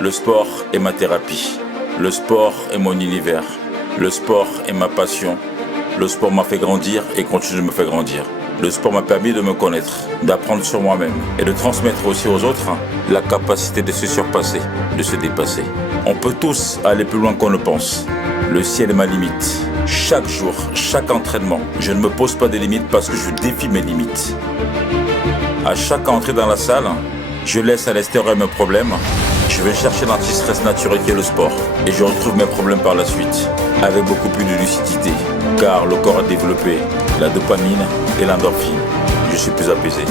Le sport est ma thérapie. Le sport est mon univers. Le sport est ma passion. Le sport m'a fait grandir et continue de me faire grandir. Le sport m'a permis de me connaître, d'apprendre sur moi-même et de transmettre aussi aux autres la capacité de se surpasser, de se dépasser. On peut tous aller plus loin qu'on le pense. Le ciel est ma limite. Chaque jour, chaque entraînement, je ne me pose pas de limites parce que je défie mes limites. À chaque entrée dans la salle, je laisse à l'extérieur mes problèmes. Je vais chercher l'anti-stress naturel qui est le sport. Et je retrouve mes problèmes par la suite, avec beaucoup plus de lucidité. Car le corps a développé la dopamine et l'endorphine. Je suis plus apaisé.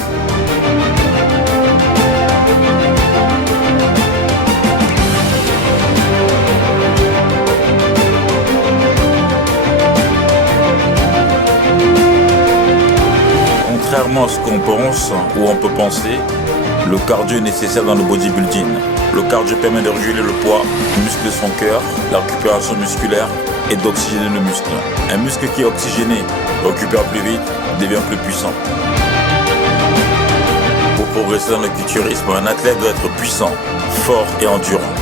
Contrairement à ce qu'on pense ou on peut penser, le cardio est nécessaire dans le bodybuilding. Le cardio permet de réguler le poids, muscler son cœur, la récupération musculaire et d'oxygéner le muscle. Un muscle qui est oxygéné récupère plus vite, devient plus puissant. Pour progresser dans le culturisme, un athlète doit être puissant, fort et endurant.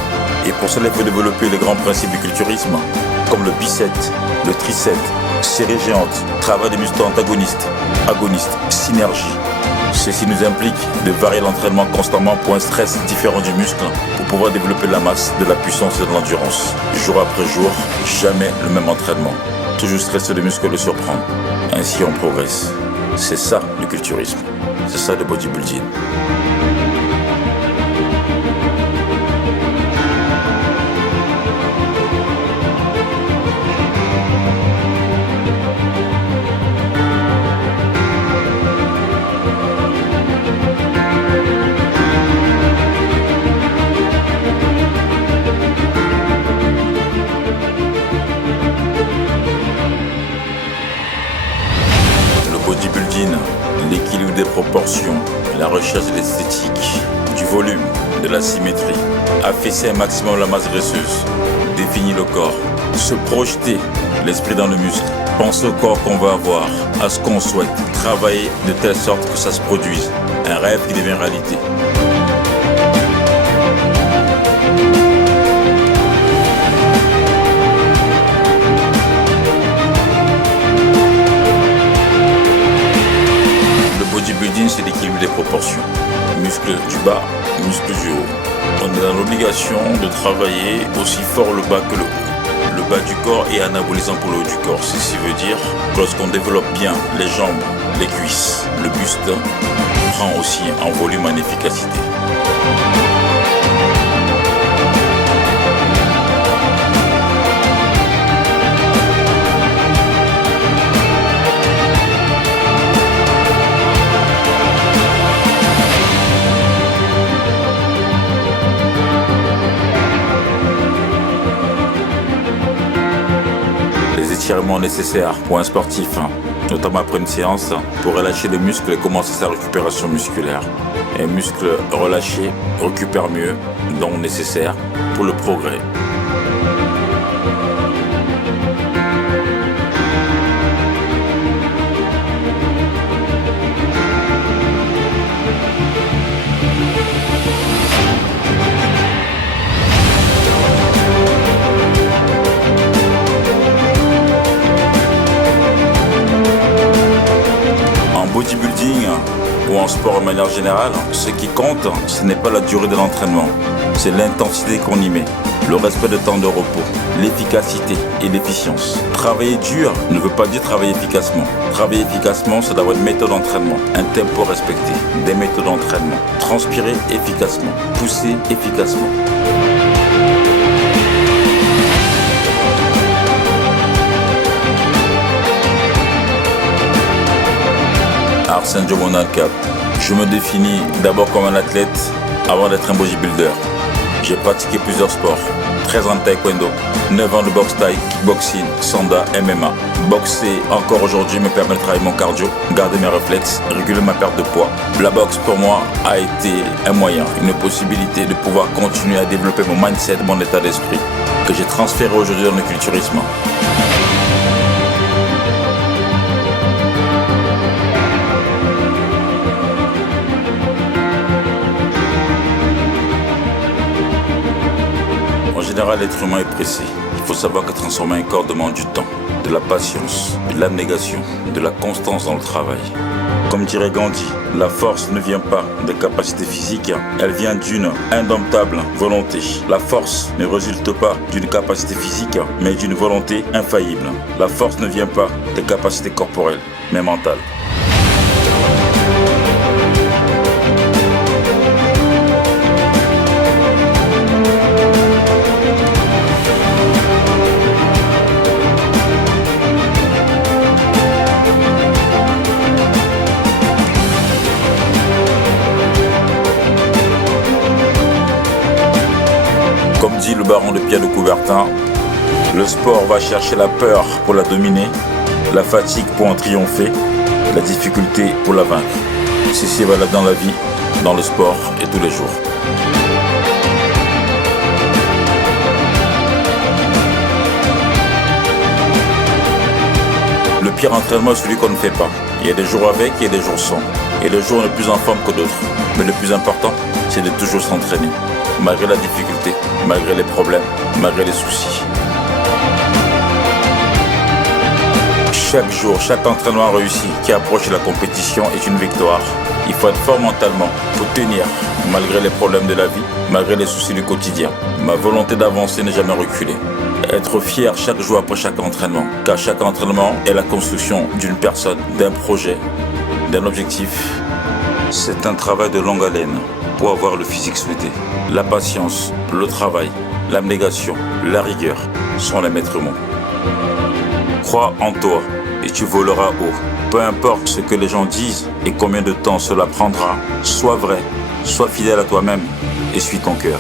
Et pour cela, il faut développer les grands principes du culturisme, comme le biceps, le triceps, série géante, travail des muscles antagonistes, agonistes, synergie. Ceci nous implique de varier l'entraînement constamment pour un stress différent du muscle pour pouvoir développer de la masse, de la puissance et de l'endurance. Jour après jour, jamais le même entraînement. Toujours stresser le muscle le surprendre. Ainsi on progresse. C'est ça le culturisme. C'est ça le bodybuilding. Bodybuilding, l'équilibre des proportions, la recherche de l'esthétique, du volume, de la symétrie, affaisser un maximum la masse graisseuse, définir le corps, se projeter l'esprit dans le muscle, penser au corps qu'on va avoir, à ce qu'on souhaite, travailler de telle sorte que ça se produise, un rêve qui devient réalité. Bodybuilding, c'est l'équilibre des proportions. Muscle du bas, muscle du haut. On est dans l'obligation de travailler aussi fort le bas que le haut. Le bas du corps est anabolisant pour le haut du corps. Ceci veut dire que lorsqu'on développe bien les jambes, les cuisses, le buste prend aussi en volume, en efficacité. Étirements nécessaires pour un sportif, notamment après une séance, pour relâcher les muscles et commencer sa récupération musculaire. Un muscle relâché récupère mieux, donc nécessaire pour le progrès. Bodybuilding ou en sport de manière générale, ce qui compte, ce n'est pas la durée de l'entraînement, c'est l'intensité qu'on y met, le respect de temps de repos, l'efficacité et l'efficience. Travailler dur ne veut pas dire travailler efficacement. Travailler efficacement, c'est d'avoir une méthode d'entraînement, un tempo respecté, des méthodes d'entraînement, transpirer efficacement, pousser efficacement. Arsène Djomonal Cap. Je me définis d'abord comme un athlète avant d'être un bodybuilder. J'ai pratiqué plusieurs sports, 13 ans de taekwondo, 9 ans de boxe thaï, kickboxing, sanda, MMA. Boxer encore aujourd'hui me permet de travailler mon cardio, garder mes réflexes, réguler ma perte de poids. La boxe pour moi a été un moyen, une possibilité de pouvoir continuer à développer mon mindset, mon état d'esprit, que j'ai transféré aujourd'hui dans le culturisme. général, l'être humain est pressé. Il faut savoir que transformer un corps demande du temps, de la patience, de l'abnégation, de la constance dans le travail. Comme dirait Gandhi, la force ne vient pas des capacités physiques, elle vient d'une indomptable volonté. La force ne résulte pas d'une capacité physique, mais d'une volonté infaillible. La force ne vient pas des capacités corporelles, mais mentales. Comme dit le baron de Pierre de Coubertin, le sport va chercher la peur pour la dominer, la fatigue pour en triompher, la difficulté pour la vaincre. Ceci est valable dans la vie, dans le sport et tous les jours. Le pire entraînement est celui qu'on ne fait pas. Il y a des jours avec et des jours sans. Et le jour on est plus en forme que d'autres. Mais le plus important, c'est de toujours s'entraîner. Malgré la difficulté, malgré les problèmes, malgré les soucis. Chaque jour, chaque entraînement réussi qui approche de la compétition est une victoire. Il faut être fort mentalement, il faut tenir, malgré les problèmes de la vie, malgré les soucis du quotidien. Ma volonté d'avancer n'est jamais reculée. Être fier chaque jour après chaque entraînement, car chaque entraînement est la construction d'une personne, d'un projet, d'un objectif. C'est un travail de longue haleine pour avoir le physique souhaité. La patience, le travail, l'abnégation, la rigueur sont les maîtres mots. Crois en toi et tu voleras haut. Peu importe ce que les gens disent et combien de temps cela prendra, sois vrai, sois fidèle à toi-même et suis ton cœur.